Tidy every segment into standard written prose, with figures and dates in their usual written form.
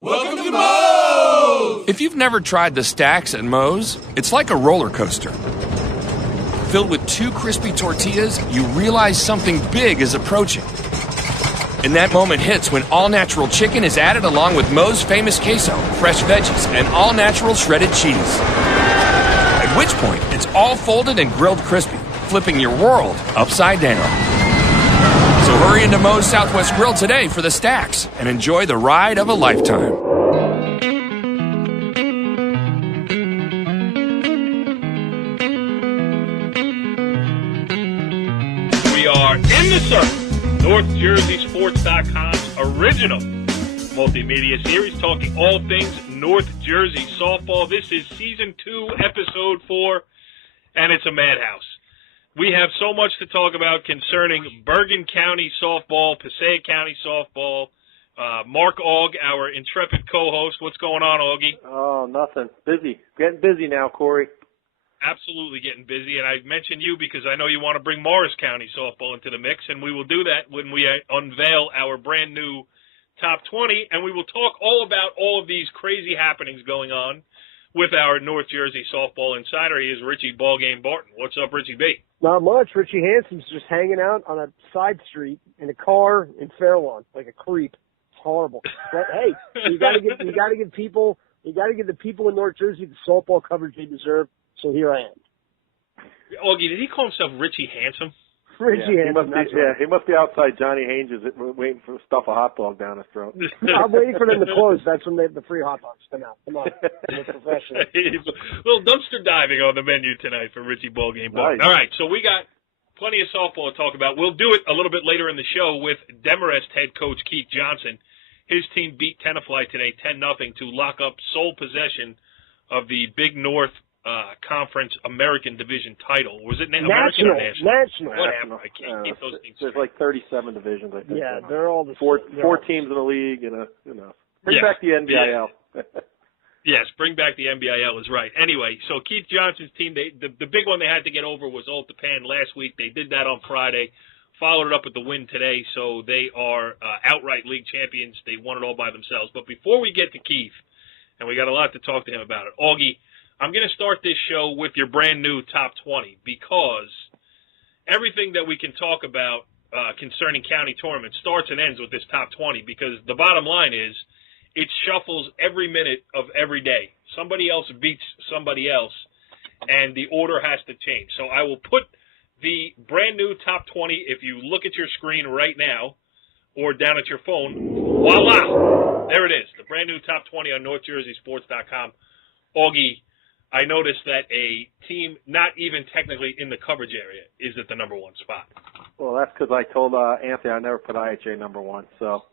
Welcome to Moe's! If you've never tried the stacks at Moe's, it's like a roller coaster. Filled with 2 crispy tortillas, you realize something big is approaching. And that moment hits when all-natural chicken is added along with Moe's famous queso, fresh veggies, and all-natural shredded cheese. At which point, it's all folded and grilled crispy, flipping your world upside down. So hurry into Moe's Southwest Grill today for the stacks and enjoy the ride of a lifetime. We are in the circle. NorthJerseySports.com's original multimedia series talking all things North Jersey softball. This is Season 2, Episode 4, and it's a madhouse. We have so much to talk about concerning Bergen County softball, Passaic County softball. Marc Aug, our intrepid co-host. What's going on, Augie? Oh, nothing. Busy. Getting busy now, Corey. Absolutely getting busy, and I mentioned you because I know you want to bring Morris County softball into the mix, and we will do that when we unveil our brand new Top 20, and we will talk all about all of these crazy happenings going on with our North Jersey softball insider. He is Richie Ballgame Barton. What's up, Richie B? Not much. Richie Hanson's just hanging out on a side street in a car in Fairlawn like a creep. It's horrible. But hey, you got to give the people in North Jersey the softball coverage they deserve. So here I am. Augie, did he call himself Richie Handsome? Richie Hanson. He must be outside Johnny Haynes waiting for stuff a hot dog down his throat. I'm waiting for them to close. That's when the free hot dogs come out. Come on, we're professional. A little dumpster diving on the menu tonight for Richie Ballgame Barton. Nice. All right, so we got plenty of softball to talk about. We'll do it a little bit later in the show with Demarest head coach Keith Johnson. His team beat Tenafly today 10-0 to lock up sole possession of the Big North Conference American Division title. Was it American or National? National. Whatever. I can't keep those things There's straight. like 37 divisions, I think. Yeah, they're all the four teams in the league, Bring back the NBIL. Yes, bring back the NBIL is right. Anyway, so Keith Johnson's team, the big one they had to get over was Old Japan last week. They did that on Friday, followed it up with the win today, so they are outright league champions. They won it all by themselves. But before we get to Keith, and we got a lot to talk to him about it, Augie, I'm going to start this show with your brand new Top 20 because everything that we can talk about concerning county tournaments starts and ends with this Top 20 because the bottom line is it shuffles every minute of every day. Somebody else beats somebody else, and the order has to change. So I will put the brand new Top 20, if you look at your screen right now or down at your phone, voila! There it is, the brand new Top 20 on NorthJerseySports.com. Augie, I noticed that a team not even technically in the coverage area is at the number 1 spot. Well, that's because I told Anthony I never put IHA number 1. So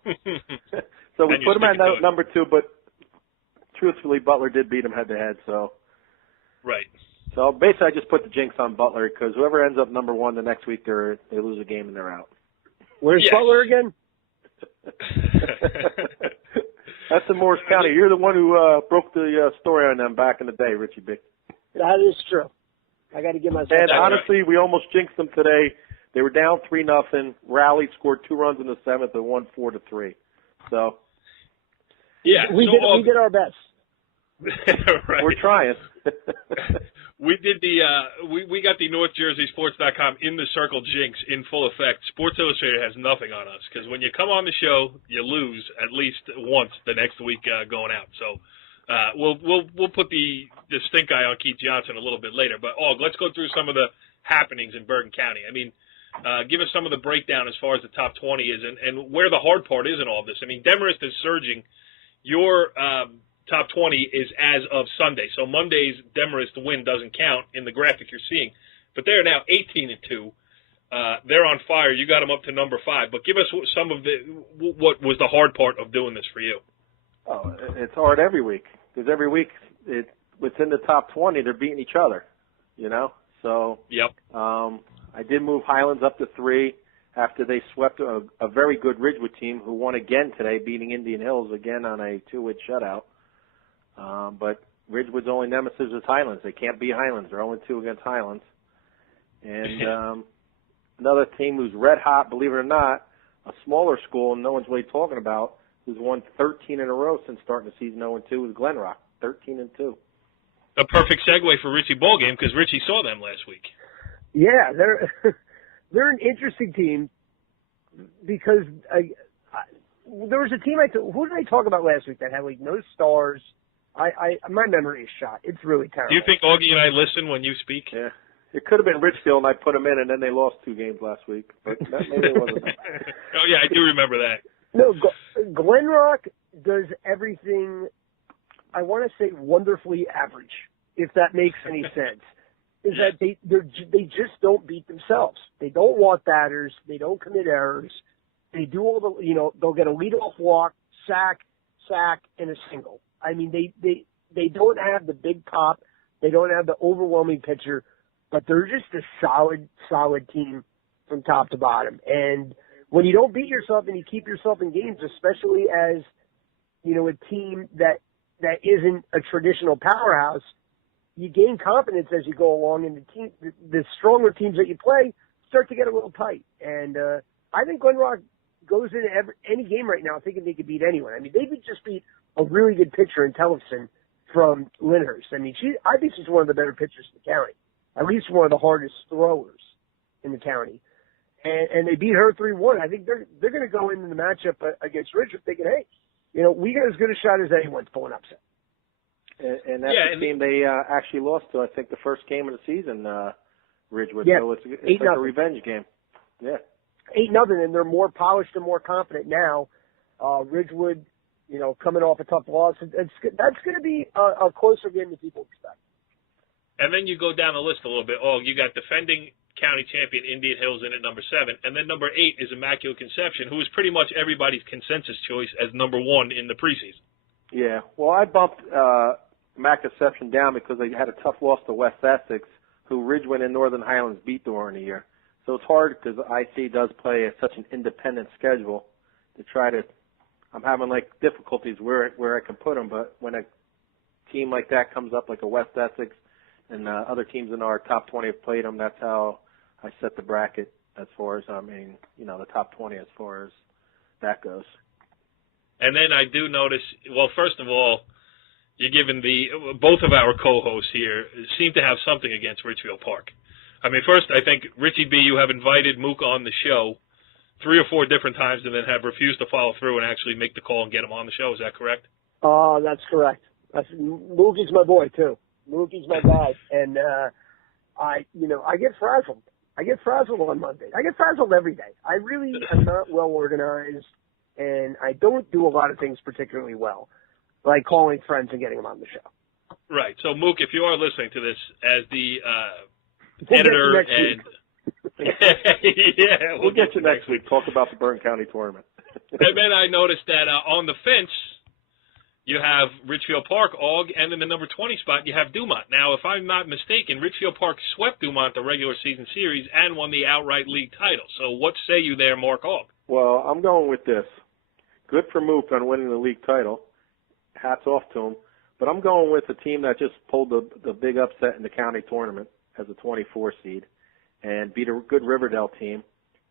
so we put him at number 2, but truthfully, Butler did beat him head-to-head. So right. So basically, I just put the jinx on Butler because whoever ends up number 1 the next week, they lose a game and they're out. Where's Butler again? That's in Morris County. You're the one who broke the story on them back in the day, Richie B. That is true. I got to give myself. And honestly, we almost jinxed them today. They were down 3-0, rallied, scored 2 runs in the 7th, and won 4-3. So yeah, we did our best. Right. We're trying. We did we got the NorthJerseySports.com in the circle jinx in full effect. Sports Illustrated has nothing on us because when you come on the show, you lose at least once the next week going out. So we'll put the stink eye on Keith Johnson a little bit later. But let's go through some of the happenings in Bergen County. I mean, give us some of the breakdown as far as the top 20 is and where the hard part is in all of this. I mean, Demarest is surging. Your top 20 is as of Sunday. So Monday's Demarest win doesn't count in the graphic you're seeing. But they're now 18-2. They're on fire. You got them up to number 5. But give us some of what was the hard part of doing this for you. Oh, it's hard every week because every week within the top 20 they're beating each other, So yep. I did move Highlands up to 3 after they swept a very good Ridgewood team who won again today, beating Indian Hills again on a 2-hit shutout. But Ridgewood's only nemesis is Highlands. They can't beat Highlands. They're 0-2 against Highlands. And another team who's red hot, believe it or not, a smaller school no one's really talking about, who's won 13 in a row since starting the season 0-2, is Glen Rock, 13-2. A perfect segue for Richie Ball Game because Richie saw them last week. Yeah, they're an interesting team because there was a team who did I talk about last week that had like no stars? My memory is shot. It's really terrible. Do you think Augie and I listen when you speak? Yeah. It could have been Richfield, and I put them in, and then they lost 2 games last week. But that maybe it wasn't. Oh, yeah, I do remember that. No, Glen Rock does everything, I want to say, wonderfully average, if that makes any sense. Is that they just don't beat themselves. They don't walk batters. They don't commit errors. They do all the, they'll get a leadoff walk, sack, and a single. I mean, they don't have the big pop. They don't have the overwhelming pitcher. But they're just a solid team from top to bottom. And when you don't beat yourself and you keep yourself in games, especially as, a team that isn't a traditional powerhouse, you gain confidence as you go along, and the stronger teams that you play start to get a little tight. And I think Glen Rock goes into any game right now thinking they could beat anyone. I mean, they could just beat a really good pitcher in Tellefson from Lyndhurst. I mean, I think she's one of the better pitchers in the county. At least one of the hardest throwers in the county. And they beat her 3-1. I think they're going to go into the matchup against Richard thinking, hey, we got as good a shot as anyone to pull an upset. And that's the team they actually lost to, I think, the first game of the season, Ridgewood. Yeah, so it's like a revenge game. Yeah. 8-0, and they're more polished and more confident now. Ridgewood, coming off a tough loss. That's going to be a closer game than people expect. And then you go down the list a little bit. Oh, you got defending county champion Indian Hills in at number 7. And then number 8 is Immaculate Conception, who is pretty much everybody's consensus choice as number 1 in the preseason. Yeah. Well, I bumped Immaculate Conception down because they had a tough loss to West Essex, who Ridgewood and Northern Highlands beat during the year. So it's hard because IC does play such an independent schedule to try to – I'm having, difficulties where I can put them. But when a team like that comes up, like a West Essex, and other teams in our top 20 have played them, that's how I set the bracket as far as, the top 20 as far as that goes. And then I do notice, well, first of all, you're giving both of our co-hosts here seem to have something against Richfield Park. I mean, first, I think, Richie B., you have invited Mook on the show 3 or 4 different times and then have refused to follow through and actually make the call and get him on the show. Is that correct? That's correct. Mookie's my boy, too. Mookie's my guy, and I get frazzled. I get frazzled on Monday. I get frazzled every day. I really am not well organized, and I don't do a lot of things particularly well, like calling friends and getting them on the show. Right. So, Mook, if you are listening to this as the editor and yeah, we'll get you next week. Talk about the Bergen County tournament. And then I noticed that on the fence, you have Richfield Park, Aug, and in the number 20 spot, you have Dumont. Now, if I'm not mistaken, Richfield Park swept Dumont the regular season series and won the outright league title. So what say you there, Marc Aug? Well, I'm going with this. Good for Mook on winning the league title. Hats off to him. But I'm going with a team that just pulled the big upset in the county tournament as a 24 seed and beat a good Riverdale team.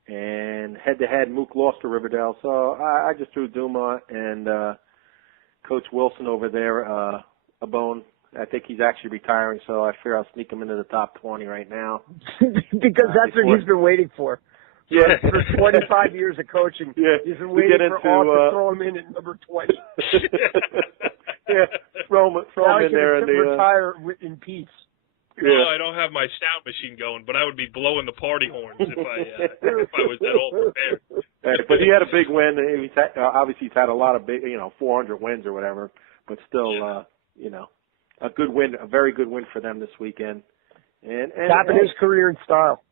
And head-to-head, Mook lost to Riverdale. So I just threw Dumont and Coach Wilson over there a bone. I think he's actually retiring, so I fear I'll sneak him into the top 20 right now. Because that's what he's been waiting for. Yeah. For 25 years of coaching. Yeah. He's been waiting for Aug to throw him in at number 20. Yeah, throw him in there. And retire in peace. Well, I don't have my sound machine going, but I would be blowing the party horns if I was at all prepared. But he had a big win. Obviously, he's had a lot of big, 400 wins or whatever. But still, a good win, a very good win for them this weekend. And capping his career in style.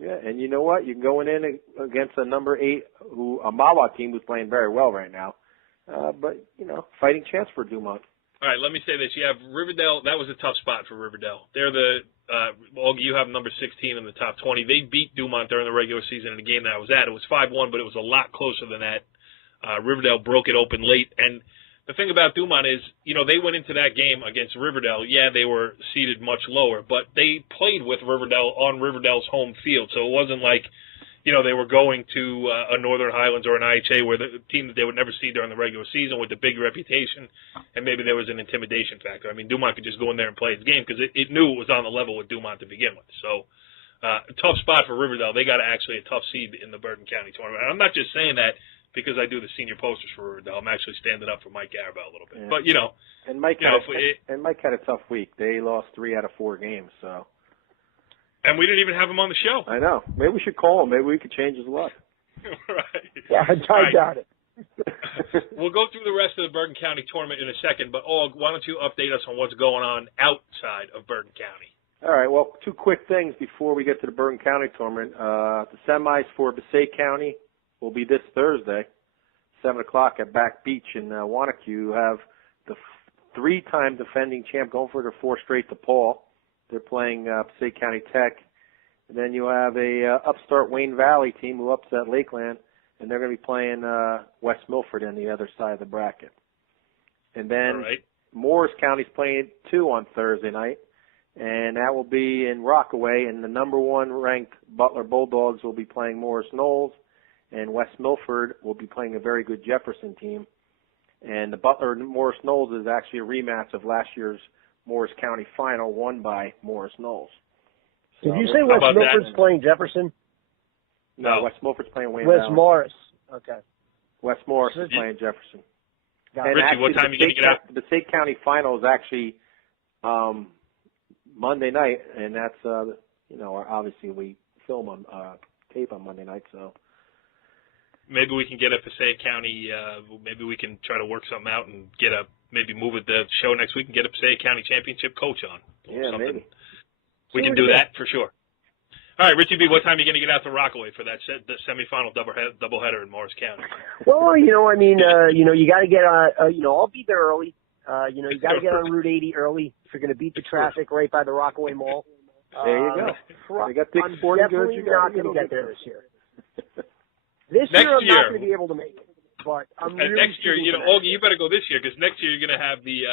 Yeah, and you know what? You're going in against a number 8, a Mawa team who's playing very well right now. But fighting chance for Dumont. All right, let me say this. You have Riverdale. That was a tough spot for Riverdale. They're Augie, you have number 16 in the top 20. They beat Dumont during the regular season in a game that I was at. It was 5-1, but it was a lot closer than that. Riverdale broke it open late. And the thing about Dumont is, they went into that game against Riverdale. Yeah, they were seated much lower, but they played with Riverdale on Riverdale's home field. So it wasn't like, they were going to a Northern Highlands or an IHA where the team that they would never see during the regular season with the big reputation, and maybe there was an intimidation factor. I mean, Dumont could just go in there and play its game because it knew it was on the level with Dumont to begin with. So, tough spot for Riverdale. They got actually a tough seed in the Bergen County tournament. And I'm not just saying that because I do the senior posters for Riverdale. I'm actually standing up for Mike Garabell a little bit. Yeah. But, And Mike had a tough week. They lost 3 out of 4 games, so. And we didn't even have him on the show. I know. Maybe we should call him. Maybe we could change his luck. Right. Yeah, I got it. We'll go through the rest of the Bergen County tournament in a second, but Aug, why don't you update us on what's going on outside of Bergen County? All right. Well, 2 quick things before we get to the Bergen County tournament. The semis for Passaic County will be this Thursday, 7 o'clock at Back Beach in Wanacue. You have the 3-time defending champ going for their 4th straight DePaul. They're playing Passaic County Tech. And then you have a upstart Wayne Valley team who upset Lakeland, and they're going to be playing West Milford on the other side of the bracket. And then Morris County's playing 2 on Thursday night, and that will be in Rockaway, and the number 1 ranked Butler Bulldogs will be playing Morris Knolls, and West Milford will be playing a very good Jefferson team. And the Butler Morris Knolls is actually a rematch of last year's Morris County final won by Morris Knolls. Did you say West Milford's playing Jefferson? No, West Milford's playing Wayne Valley. West Morris. Okay. West Morris is playing Jefferson. And Richie, what time are you going to get out? The Passaic County final is actually Monday night, and that's, obviously we film on tape on Monday night, so. Maybe we can get a Passaic County, maybe we can try to work something out and maybe move it the show next week and get a Passaic County championship coach on. Yeah, maybe. We can do that for sure. All right, Richie B., what time are you going to get out to Rockaway for that the semifinal doubleheader in Morris County? Well, you got to get I'll be there early. You got to get on Route 80 early if you're going to beat the traffic right by the Rockaway Mall. There you go. They got Dick's Sporting Goods. I'm definitely not going to get there this year. This year I'm not going to be able to make it. But next year, Augie, you better go this year because next year you're going to have the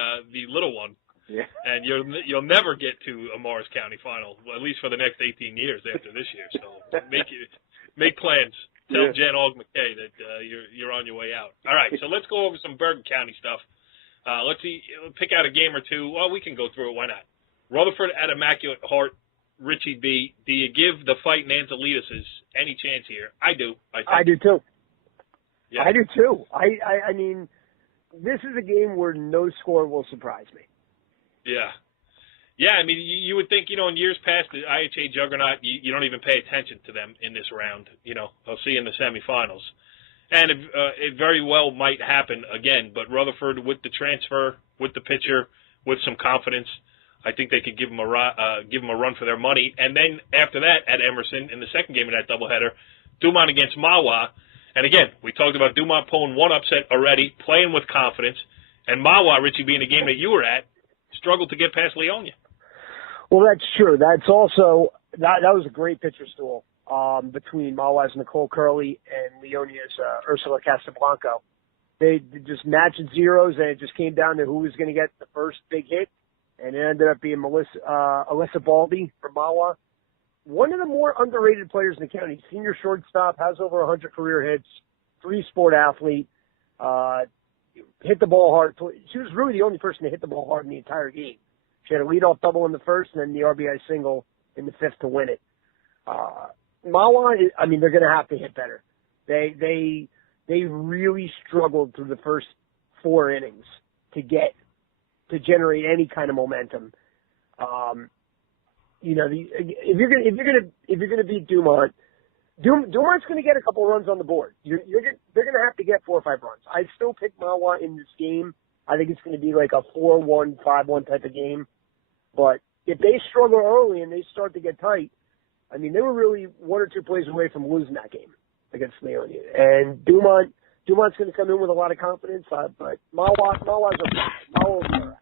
little one. Yeah. And you'll never get to a Morris County final, at least for the next 18 years after this year. So make plans. Tell Jen Aug McKay that you're on your way out. All right, so let's go over some Bergen County stuff. Let's pick out a game or two. Well, we can go through it. Why not? Rutherford at Immaculate Heart. Richie B., do you give the fight Nanzalitis any chance here? I do. I do too. Yeah. I do too. I mean, this is a game where no score will surprise me. Yeah. Yeah, I mean, you would think, in years past, the IHA juggernaut, you don't even pay attention to them in this round. I'll see you in the semifinals. And it very well might happen again, but Rutherford with the transfer, with the pitcher, with some confidence, I think they could give them a run for their money. And then after that, at Emerson, in the second game of that doubleheader, Dumont against Mahwah. And again, we talked about Dumont pulling one upset already, playing with confidence. And Mahwah, Richie, being a game that you were at, struggled to get past Leonia. Well, that's true. That's also that was a great pitcher's duel between Mahwah's Nicole Curley and Leonia's Ursula Casablanco. They just matched zeros, and it just came down to who was going to get the first big hit. And it ended up being Alyssa Baldy from Mahwah. One of the more underrated players in the county. Senior shortstop, has over 100 career hits, 3-sport athlete, hit the ball hard. She was really the only person to hit the ball hard in the entire game. She had a leadoff double in the first and then the RBI single in the fifth to win it. Mahwah, they're going to have to hit better. They really struggled through the first 4 innings to generate any kind of momentum. If you're gonna beat Dumont, Dumont's going to get a couple runs on the board. They're going to have to get 4 or 5 runs. I'd still pick Mahwah in this game. I think it's going to be like a 4-1, 5-1 type of game. But if they struggle early and they start to get tight, they were really 1 or 2 plays away from losing that game against Leonia. And Dumont's going to come in with a lot of confidence, but Mahwah's okay. Mahwah will be all right.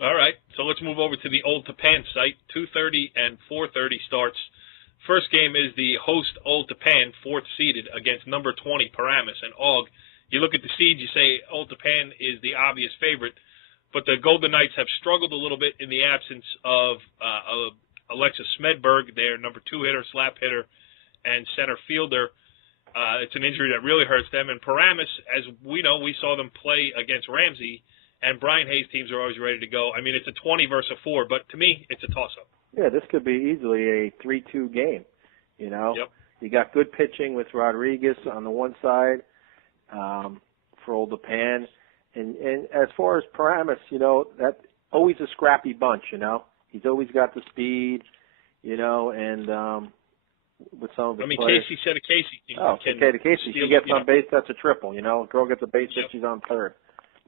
All right, so let's move over to the Old Tappan site. 2:30 and 4:30 starts. First game is the host Old Tappan, 4th seeded, against number 20 Paramus. And Aug, you look at the seeds, you say Old Tappan is the obvious favorite, but the Golden Knights have struggled a little bit in the absence of Alexis Smedberg, their number 2 hitter, slap hitter, and center fielder. It's an injury that really hurts them. And Paramus, as we know, we saw them play against Ramsey, and Brian Hayes' teams are always ready to go. I mean, it's a 20 versus a 4, but to me, it's a toss-up. Yeah, this could be easily a 3-2 game, you know. Yep. You got good pitching with Rodriguez on the one side for Old Japan. And as far as Paramus, you know, that's always a scrappy bunch, you know. He's always got the speed, you know, and with some of the players. Casey said a Casey. Casey. She gets on base, that's a triple, you know. Girl gets a base hit, she's on third,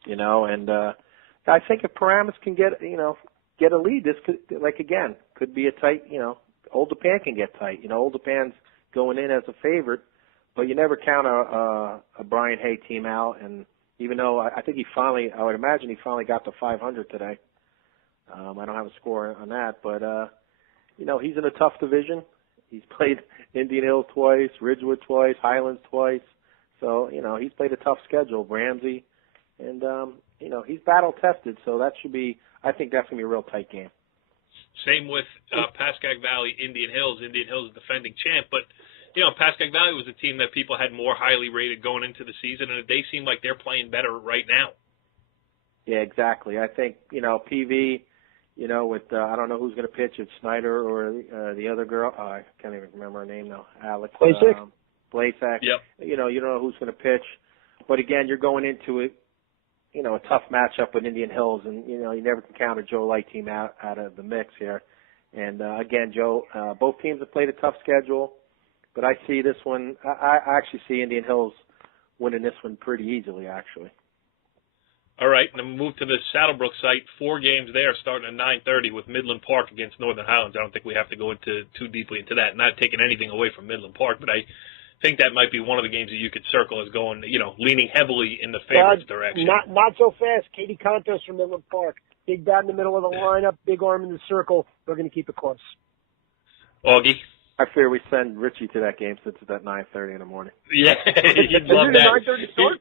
you know. And I think if Paramus can get a lead, this could be a tight, you know. Old Japan can get tight. You know, Old Japan's going in as a favorite, but you never count a Brian Hay team out. And even though I think I would imagine he finally got to 500 today. I don't have a score on that, but, you know, he's in a tough division. He's played Indian Hills twice, Ridgewood twice, Highlands twice. So, you know, he's played a tough schedule, Ramsey. And, you know, he's battle-tested, so that should be, I think that's going to be a real tight game. Same with Pascack Valley, Indian Hills. Indian Hills is defending champ, but you know, Pascack Valley was a team that people had more highly rated going into the season, and they seem like they're playing better right now. Yeah, exactly. I think, you know, PV, you know, with I don't know who's going to pitch, it's Snyder or the other girl. I can't even remember her name now. Alex Blazak. Yep. You know, you don't know who's going to pitch, but again, you're going into it. You know, a tough matchup with Indian Hills, and, you know, you never can count a Joe Light team out of the mix here. And, again, Joe, both teams have played a tough schedule, but I see this one, I actually see Indian Hills winning this one pretty easily, actually. All right, and then we'll move to the Saddlebrook site. 4 games there starting at 9:30 with Midland Park against Northern Highlands. I don't think we have to go into too deeply into that. Not taking anything away from Midland Park, but I think that might be one of the games that you could circle as going, you know, leaning heavily in the favorites' direction. Not so fast. Katie Contos from Midland Park. Big bat in the middle of the lineup, big arm in the circle. They're going to keep it close. Augie? I fear we send Richie to that game since it's at 9:30 in the morning. Yeah, you'd love that. Is it a 9:30 start?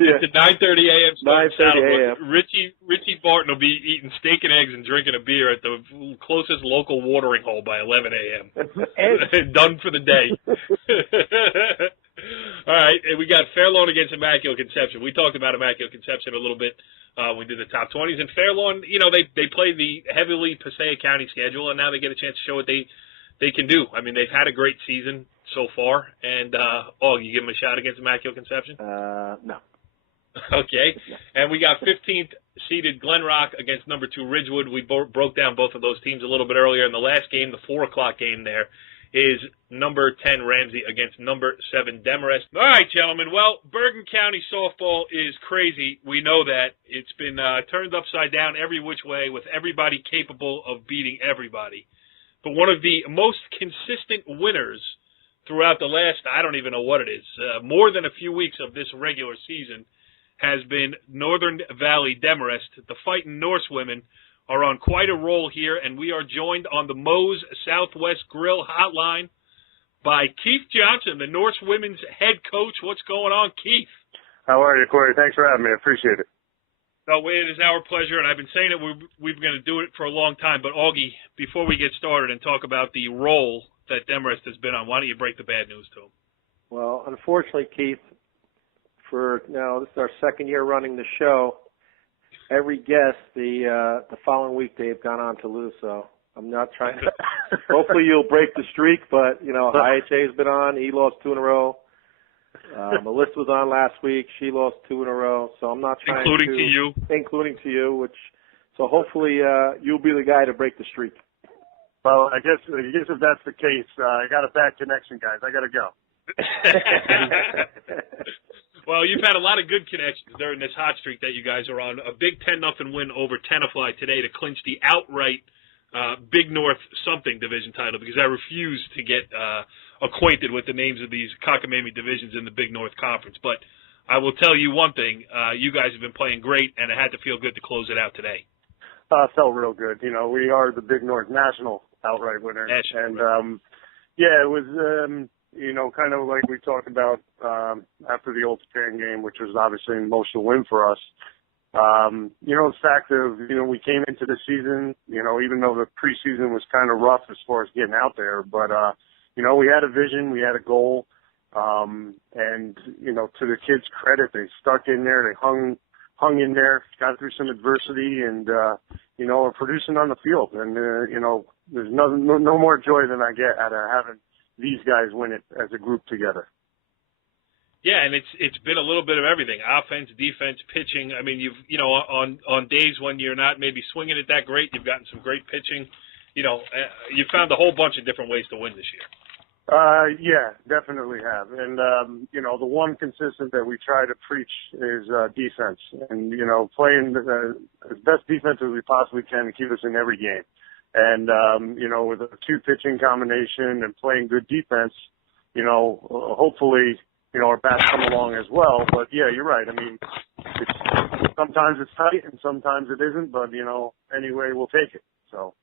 Yeah. It's a 9:30 a.m. start. 9:30 a.m. Richie Barton will be eating steak and eggs and drinking a beer at the closest local watering hole by 11 a.m. Done for the day. All right, and we got Fairlawn against Immaculate Conception. We talked about Immaculate Conception a little bit when we did the top 20s. And Fairlawn, you know, they play the heavily Passaic County schedule, and now they get a chance to show what they can do. I mean, they've had a great season so far. And, you give them a shot against Immaculate Conception? No. Okay. And we got 15th seeded Glen Rock against number 2 Ridgewood. We broke down both of those teams a little bit earlier. In the last game, the 4 o'clock game there, is number 10 Ramsey against number 7 Demarest. All right, gentlemen. Well, Bergen County softball is crazy. We know that. It's been turned upside down every which way with everybody capable of beating everybody. But one of the most consistent winners throughout the last, I don't even know what it is, more than a few weeks of this regular season has been Northern Valley Demarest. The Fightin' Norsewomen are on quite a roll here, and we are joined on the Moe's Southwest Grill hotline by Keith Johnson, the Norsewomen's head coach. What's going on, Keith? How are you, Corey? Thanks for having me. I appreciate it. No, it is our pleasure, and I've been saying it. We're going to do it for a long time. But, Augie, before we get started and talk about the role that Demarest has been on, why don't you break the bad news to them? Well, unfortunately, Keith, this is our second year running the show. Every guest, the following week, they've gone on to lose. So I'm not trying to. Hopefully, you'll break the streak. But IHA has been on. He lost 2 in a row. Melissa was on last week. She lost 2 in a row. So I'm not trying including to you. So hopefully you'll be the guy to break the streak. Well, I guess if that's the case, I got a bad connection, guys. I got to go. Well, you've had a lot of good connections during this hot streak that you guys are on. A big 10-0 win over Tenafly today to clinch the outright Big North something division title, because I refuse to get acquainted with the names of these cockamamie divisions in the Big North Conference. But I will tell you one thing. You guys have been playing great, and it had to feel good to close it out today. It felt real good. You know, we are the Big North National outright winner. And, it was, kind of like we talked about after the Old Japan game, which was obviously an emotional win for us. The fact of, we came into the season, even though the preseason was kind of rough as far as getting out there, but, we had a vision, we had a goal, and to the kids' credit, they stuck in there, they hung in there, got through some adversity, and are producing on the field. And there's no more joy than I get out of having these guys win it as a group together. Yeah, and it's been a little bit of everything: offense, defense, pitching. I mean, on days when you're not maybe swinging it that great, you've gotten some great pitching. You found a whole bunch of different ways to win this year. Yeah, definitely have. And, the one consistent that we try to preach is defense. And, playing as best defense as we possibly can to keep us in every game. And, with a 2 pitching combination and playing good defense, hopefully, our bats come along as well. But, yeah, you're right. I mean, sometimes it's tight and sometimes it isn't. But, anyway, we'll take it. So.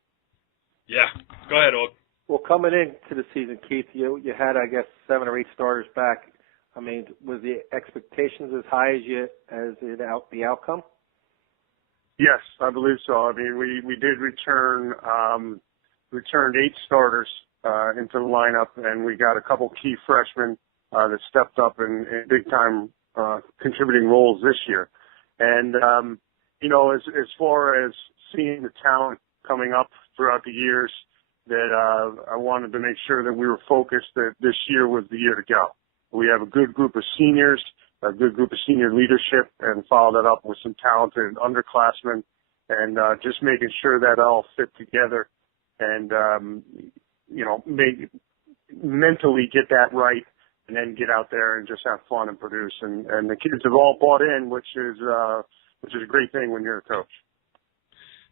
Yeah. Go ahead, Og. Well, coming into the season, Keith, you had, I guess, 7 or 8 starters back. I mean, was the expectations as high as the outcome? Yes, I believe so. I mean, we did returned 8 starters into the lineup, and we got a couple key freshmen that stepped up in big time contributing roles this year. And as far as seeing the talent coming up throughout the years, that I wanted to make sure that we were focused that this year was the year to go. We have a good group of seniors, a good group of senior leadership, and follow that up with some talented underclassmen, and just making sure that all fit together and, mentally get that right and then get out there and just have fun and produce. And the kids have all bought in, which is a great thing when you're a coach.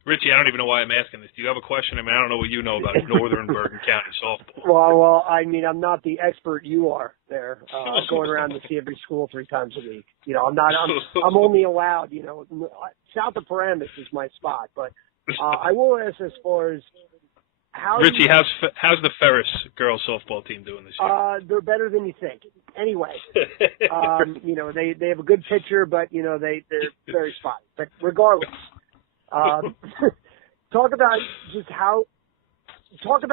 Richie, I don't even know why I'm asking this. Do you have a question? I mean, I don't know what you know about Northern Bergen County softball. Well, I mean, I'm not the expert you are there, going around to see every school 3 times a week. I'm only allowed, south of Paramus is my spot. But I will ask as far as how. Richie, how's the Ferris girls softball team doing this year? They're better than you think. Anyway, they have a good pitcher, but they're very spotty. But regardless. Talk about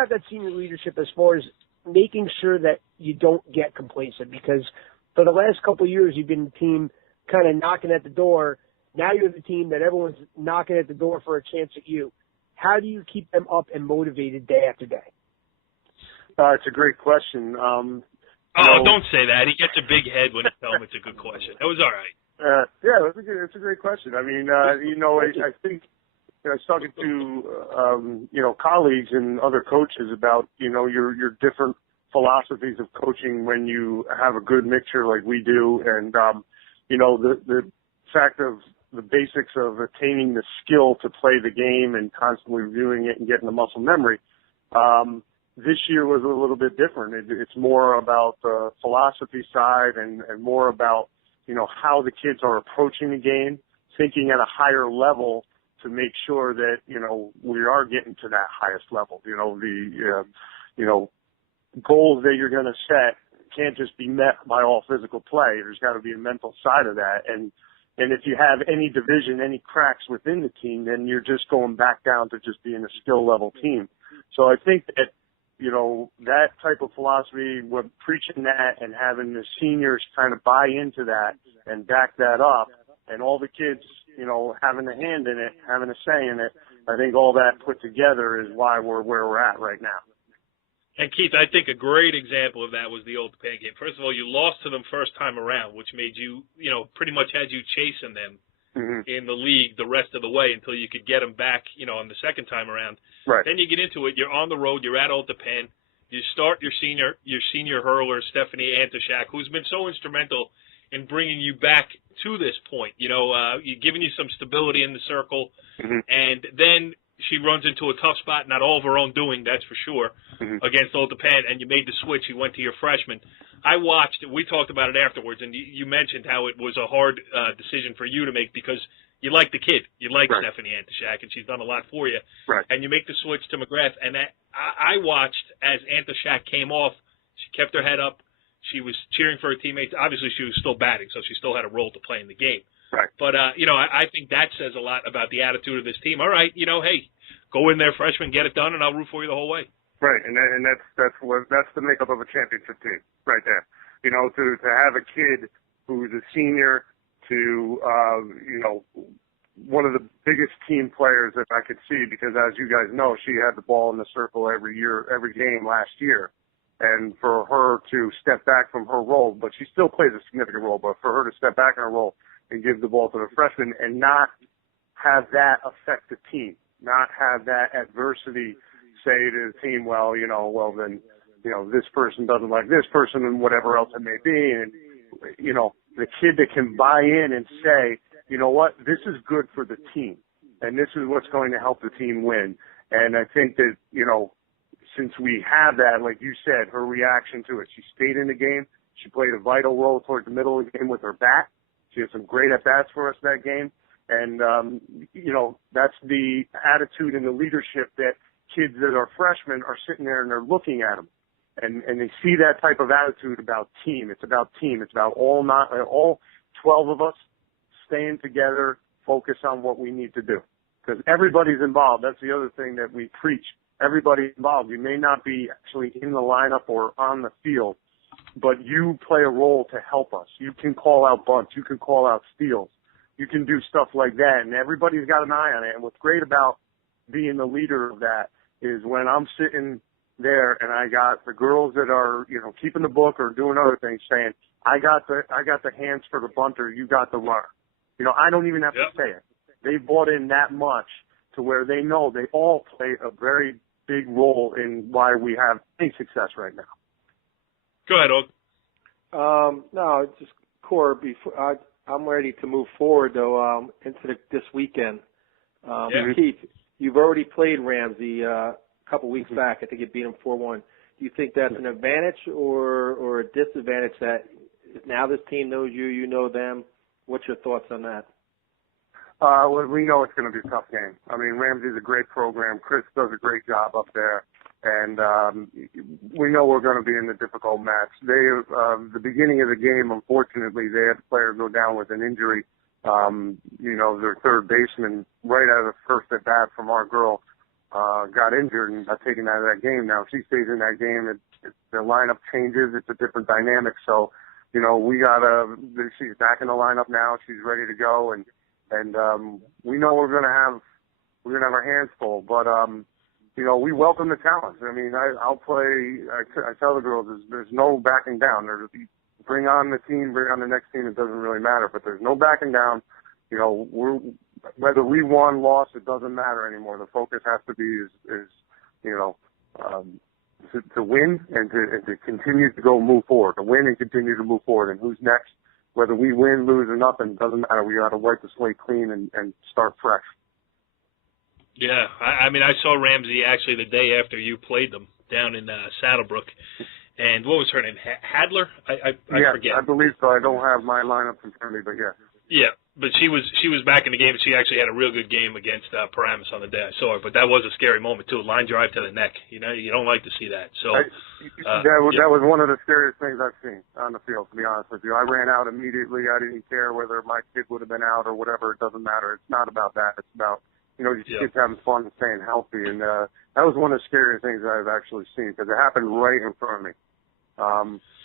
that senior leadership as far as making sure that you don't get complacent, because for the last couple of years you've been the team kind of knocking at the door. Now you're the team that everyone's knocking at the door for a chance at you. How do you keep them up and motivated day after day? It's a great question. Don't say that. He gets a big head when you tell him it's a good question. That was all right. Yeah, it's a great question. I mean, I think I was talking to, colleagues and other coaches about, your different philosophies of coaching when you have a good mixture like we do. And, the fact of the basics of attaining the skill to play the game and constantly reviewing it and getting the muscle memory. This year was a little bit different. It's more about the philosophy side and more about, how the kids are approaching the game, thinking at a higher level to make sure that, we are getting to that highest level. Goals that you're going to set can't just be met by all physical play. There's got to be a mental side of that. And if you have any division, any cracks within the team, then you're just going back down to just being a skill level team. So I think that, that type of philosophy, we're preaching that and having the seniors kind of buy into that and back that up, and all the kids, having a hand in it, having a say in it. I think all that put together is why we're where we're at right now. And Keith, I think a great example of that was the Old Japan game. First of all, you lost to them first time around, which made you, pretty much had you chasing them in the league the rest of the way until you could get them back, on the second time around. Right. Then you get into it. You're on the road. You're at Old Japan. You start your senior hurler, Stephanie Antashak, who's been so instrumental in bringing you back to this point. Giving you some stability in the circle, and then she runs into a tough spot, not all of her own doing, that's for sure, against Old Japan, and you made the switch. You went to your freshman. I watched it. We talked about it afterwards, and you mentioned how it was a hard decision for you to make because you like the kid. You like Stephanie Antashak, and she's done a lot for you. Right. And you make the switch to McGrath. And I watched as Antashak came off. She kept her head up. She was cheering for her teammates. Obviously, she was still batting, so she still had a role to play in the game. Right. But, I think that says a lot about the attitude of this team. All right, hey, go in there, freshman, get it done, and I'll root for you the whole way. Right, and that's the makeup of a championship team right there. You know, to have a kid who's a senior to one of the biggest team players that I could see, because as you guys know, she had the ball in the circle every game last year. And for her to step back from her role, but she still plays a significant role, but for her to step back in her role and give the ball to the freshman and not have that affect the team, not have that adversity say to the team, then, this person doesn't like this person and whatever else it may be. And, the kid that can buy in and say, you know what, this is good for the team and this is what's going to help the team win. And I think that, since we have that, like you said, her reaction to it, she stayed in the game. She played a vital role towards the middle of the game with her bat. She had some great at-bats for us that game. And, that's the attitude and the leadership that kids that are freshmen are sitting there and they're looking at them. And they see that type of attitude about team. It's about team. It's about all 12 of us staying together, focus on what we need to do. Because everybody's involved. That's the other thing that we preach. Everybody's involved. You may not be actually in the lineup or on the field, but you play a role to help us. You can call out bunts. You can call out steals. You can do stuff like that, and everybody's got an eye on it. And what's great about being the leader of that is when I'm sitting there and I got the girls that are, keeping the book or doing other things saying, I got the hands for the bunter, you got the runner. I don't even have to say it. They bought in that much to where they know they all play a very big role in why we have any success right now. Go ahead, Og. No, just core. Before I'm ready to move forward though into this weekend. Keith, you've already played Ramsey a couple weeks back. I think you beat him 4-1. Do you think that's an advantage or a disadvantage that now this team knows you, you know them? What's your thoughts on that? Well, we know it's going to be a tough game. I mean, Ramsey's a great program. Chris does a great job up there. And we know we're going to be in a difficult match. The beginning of the game, unfortunately, they had a player go down with an injury. Their third baseman, right out of the first at bat from our girl, got injured and got taken out of that game. Now, if she stays in that game, the lineup changes. It's a different dynamic. So, she's back in the lineup now. She's ready to go. And we know we're going to have our hands full, but, we welcome the talent. I mean, I'll play, I tell the girls, there's no backing down. Bring on the team, bring on the next team, it doesn't really matter, but there's no backing down. Whether we won, lost, it doesn't matter anymore. The focus has to be to win and to continue to move forward, to win and continue to move forward. And who's next? Whether we win, lose, or nothing, doesn't matter. We got to wipe the slate clean and start fresh. Yeah, I mean, I saw Ramsey actually the day after you played them down in Saddlebrook. And what was her name? Hadler? I forget. I believe so. I don't have my lineup in front of me, but yeah. Yeah, but she was back in the game, and she actually had a real good game against Paramus on the day I saw her. But that was a scary moment too. Line drive to the neck. You don't like to see that. So that was one of the scariest things I've seen on the field. To be honest with you, I ran out immediately. I didn't care whether my kid would have been out or whatever. It doesn't matter. It's not about that. It's about these kids having fun and staying healthy. And that was one of the scariest things I've actually seen because it happened right in front of me.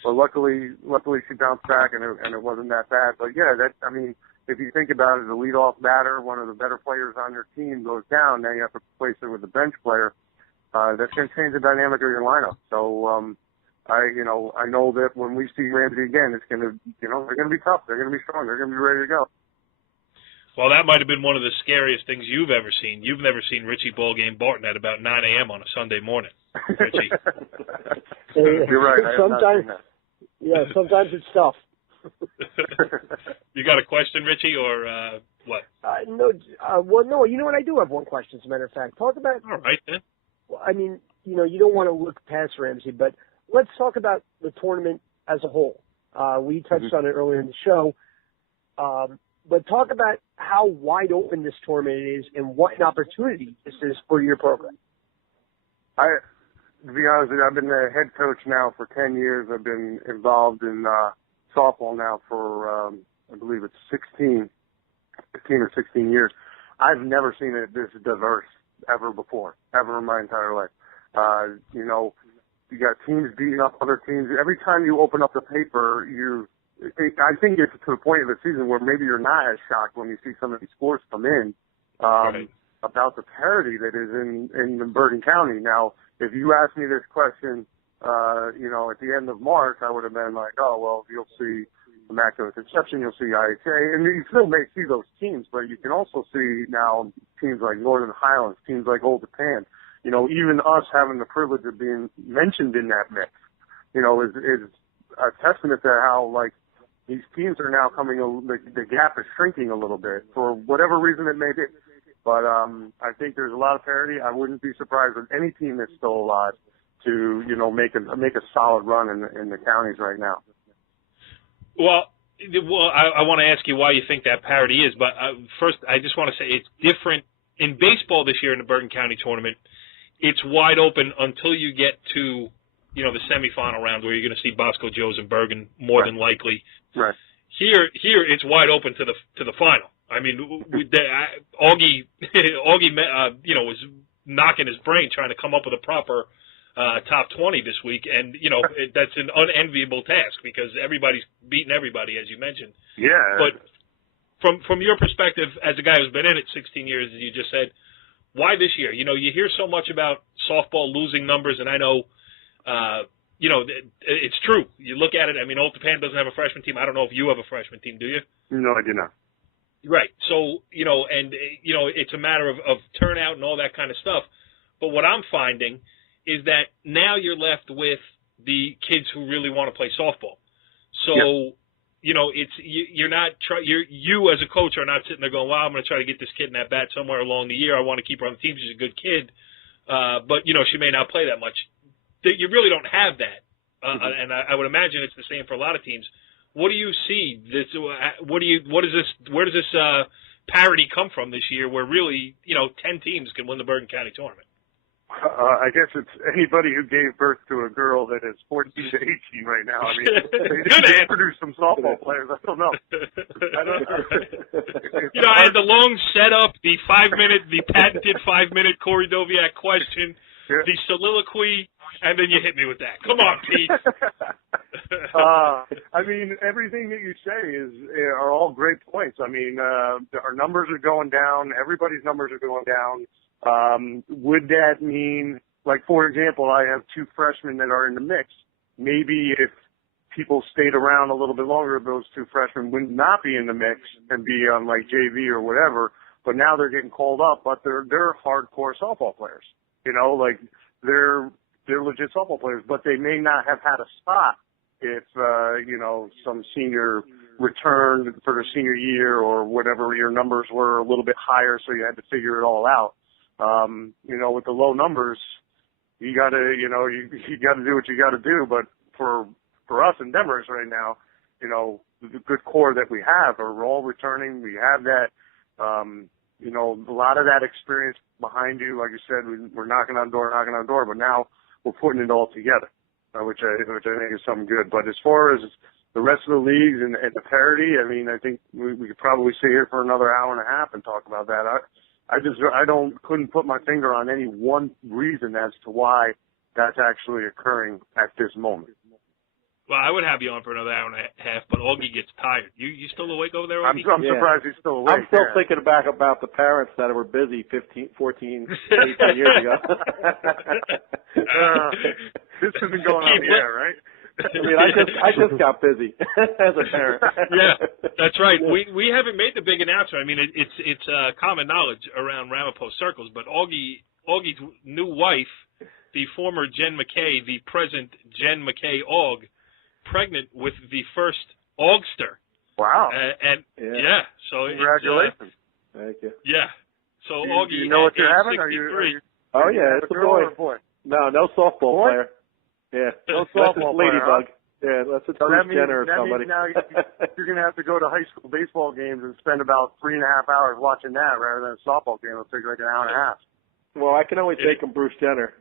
But luckily she bounced back and it wasn't that bad. But yeah, if you think about it, the leadoff batter, one of the better players on your team goes down, now you have to replace it with a bench player. That's going to change the dynamic of your lineup. So, I know that when we see Ramsey again, it's going to, they're going to be tough. They're going to be strong. They're going to be ready to go. Well, that might have been one of the scariest things you've ever seen. You've never seen Richie Ballgame Barton at about 9 a.m. on a Sunday morning, Richie. You're right. Sometimes it's tough. You got a question, Richie, or what? No. No. You know what? I do have one question. As a matter of fact, talk about. All right then. Well, I mean, you don't want to look past Ramsey, but let's talk about the tournament as a whole. We touched on it earlier in the show, but talk about how wide open this tournament is and what an opportunity this is for your program. To be honest with you, I've been the head coach now for 10 years. I've been involved in softball now for, I believe it's 15 or 16 years. I've never seen it this diverse ever before, ever in my entire life. You know, you got teams beating up other teams. Every time you open up the paper, I think it's to the point of the season where maybe you're not as shocked when you see some of these scores come in about the parity that is in Bergen County. Now, if you asked me this question, you know, at the end of March, I would have been like, oh, well, you'll see Immaculate Conception, you'll see IHA, and you still may see those teams, but you can also see now teams like Northern Highlands, teams like Old Japan. You know, even us having the privilege of being mentioned in that mix, you know, is a testament to how, like, these teams are now coming, the gap is shrinking a little bit for whatever reason it may be. But I think there's a lot of parity. I wouldn't be surprised with any team that's still alive to, you know, make a solid run in the counties right now. Well, I want to ask you why you think that parity is, but first I just want to say it's different. In baseball this year in the Bergen County tournament, it's wide open until you get to, you know, the semifinal round where you're going to see Bosco Joes and Bergen more than likely. Right. Here it's wide open to the final. I mean, Augie, you know, was knocking his brain trying to come up with a proper top 20 this week, and you know that's an unenviable task because everybody's beating everybody, as you mentioned. Yeah. But from your perspective, as a guy who's been in it 16 years, as you just said, why this year? You know, you hear so much about softball losing numbers, and I know, you know, it's true. You look at it. I mean, Old Japan doesn't have a freshman team. I don't know if you have a freshman team, do you? No, I do not. Right. So, you know, and, you know, it's a matter of turnout and all that kind of stuff. But what I'm finding is that now you're left with the kids who really want to play softball. So, you know, you're not you as a coach are not sitting there going, well, I'm going to try to get this kid in that bat somewhere along the year. I want to keep her on the team. She's a good kid. But, you know, she may not play that much. You really don't have that. And I would imagine it's the same for a lot of teams. What do you see? Where does this parity come from this year where really, you know, 10 teams can win the Bergen County tournament? I guess it's anybody who gave birth to a girl that is 14 to 18 right now. I mean, they produced some softball players. I don't know. You know, I had the long setup, the patented 5-minute Corey Doviak question, the soliloquy, and then you hit me with that. Come on, Pete. I mean, everything that you say are all great points. I mean, our numbers are going down. Everybody's numbers are going down. Would that mean, like, for example, I have 2 freshmen that are in the mix. Maybe if people stayed around a little bit longer, those 2 freshmen would not be in the mix and be on, like, JV or whatever. But now they're getting called up, but they're hardcore softball players. You know, like, they're legit softball players, but they may not have had a spot if, you know, some senior returned for their senior year or whatever, your numbers were a little bit higher, so you had to figure it all out. You know, with the low numbers, you gotta do what you gotta do. But for us in Demarest right now, you know, the good core that we have are all returning. We have that, you know, a lot of that experience behind you. Like you said, we're knocking on door, but now we're putting it all together, which I think is something good. But as far as the rest of the leagues and the parity, I mean, I think we could probably sit here for another hour and a half and talk about that. I couldn't put my finger on any one reason as to why that's actually occurring at this moment. Well, I would have you on for another hour and a half, but Augie gets tired. You still awake over there, Augie? I'm surprised he's still awake. I'm still thinking back about the parents that were busy 15, 14, 18 years ago. This isn't going on the air, right? I mean, I just got busy as a parent. Yeah, that's right. We haven't made the big announcement. I mean, it's common knowledge around Ramapo circles, but Augie's new wife, the former Jen McKay, the present Jen McKay Aug, pregnant with the first Augster. Wow. So congratulations. Thank you. Yeah. So do Augie, you know what you're having? Are you oh yeah, it's a boy. No softball player. Yeah, no softball ladybug. Player, Yeah, that's a Bruce Jenner or somebody. Means now you're going to have to go to high school baseball games and spend about 3.5 hours watching that rather than a softball game. It'll take like an hour and a half. Well, I can always take him Bruce Jenner.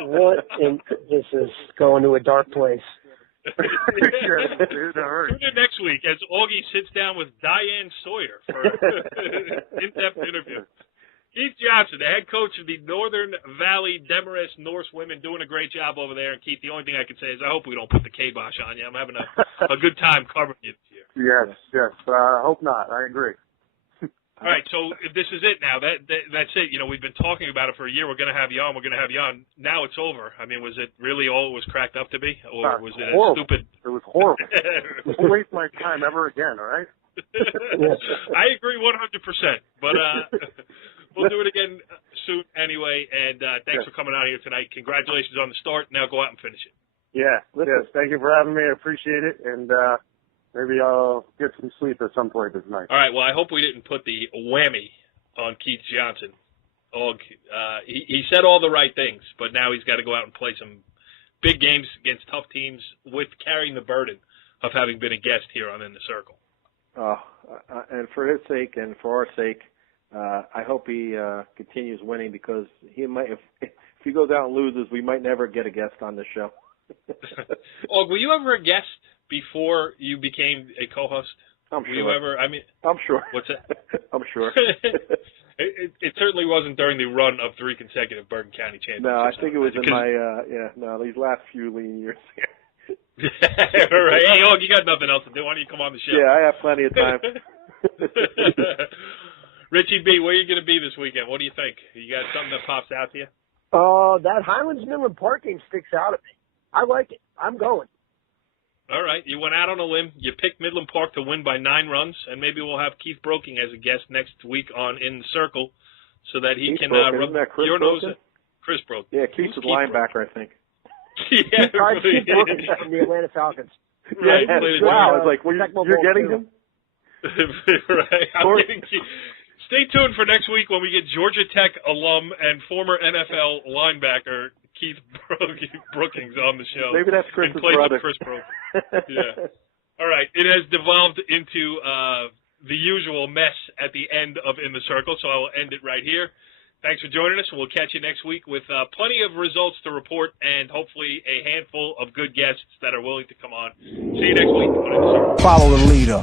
What? This is going to a dark place. Tune in next week as Augie sits down with Diane Sawyer for an in-depth interview. Keith Johnson, the head coach of the Northern Valley Demarest Norsewomen, doing a great job over there. And Keith, the only thing I can say is I hope we don't put the kibosh on you. I'm having a good time covering you this year. Yes. Hope not. I agree. All right, so this is it now. That's it. You know, we've been talking about it for a year. We're going to have you on. We're going to have you on. Now it's over. I mean, was it really all it was cracked up to be? Or was it stupid? It was horrible. Don't waste my time ever again, all right? I agree 100%. But we'll do it again soon anyway. And thanks for coming out here tonight. Congratulations on the start. Now go out and finish it. Yeah. Yes. Thank you for having me. I appreciate it. And maybe I'll get some sleep at some point this night. All right. Well, I hope we didn't put the whammy on Keith Johnson. He said all the right things, but now he's got to go out and play some big games against tough teams with carrying the burden of having been a guest here on In the Circle. And for his sake and for our sake, I hope he continues winning, because he might, if he goes out and loses, we might never get a guest on the show. Og, were you ever a guest before you became a co-host? I'm sure. Were you ever? I mean, I'm sure. What's that? I'm sure. It certainly wasn't during the run of 3 consecutive Bergen County championships. No, I think it was in my these last few lean years. Right. Hey, Og, you got nothing else to do. Why don't you come on the show? Yeah, I have plenty of time. Richie B, where are you going to be this weekend? What do you think? You got something that pops out to you? That Highlands Midland Park game sticks out at me. I like it. I'm going. All right. You went out on a limb. You picked Midland Park to win by 9 runs, and maybe we'll have Keith Broking as a guest next week on In the Circle so that he can rub your nose in. Chris Broking. Yeah, Keith's a linebacker, I think. Yeah, Keith Broking from the Atlanta Falcons. Right. Wow. I was like, you're getting him? Right. I'm getting Stay tuned for next week when we get Georgia Tech alum and former NFL linebacker Keith Brookings on the show. Maybe that's Chris's brother. Chris Broking. Yeah. All right. It has devolved into the usual mess at the end of In the Circle, so I will end it right here. Thanks for joining us, and we'll catch you next week with plenty of results to report and hopefully a handful of good guests that are willing to come on. See you next week. Follow the leader.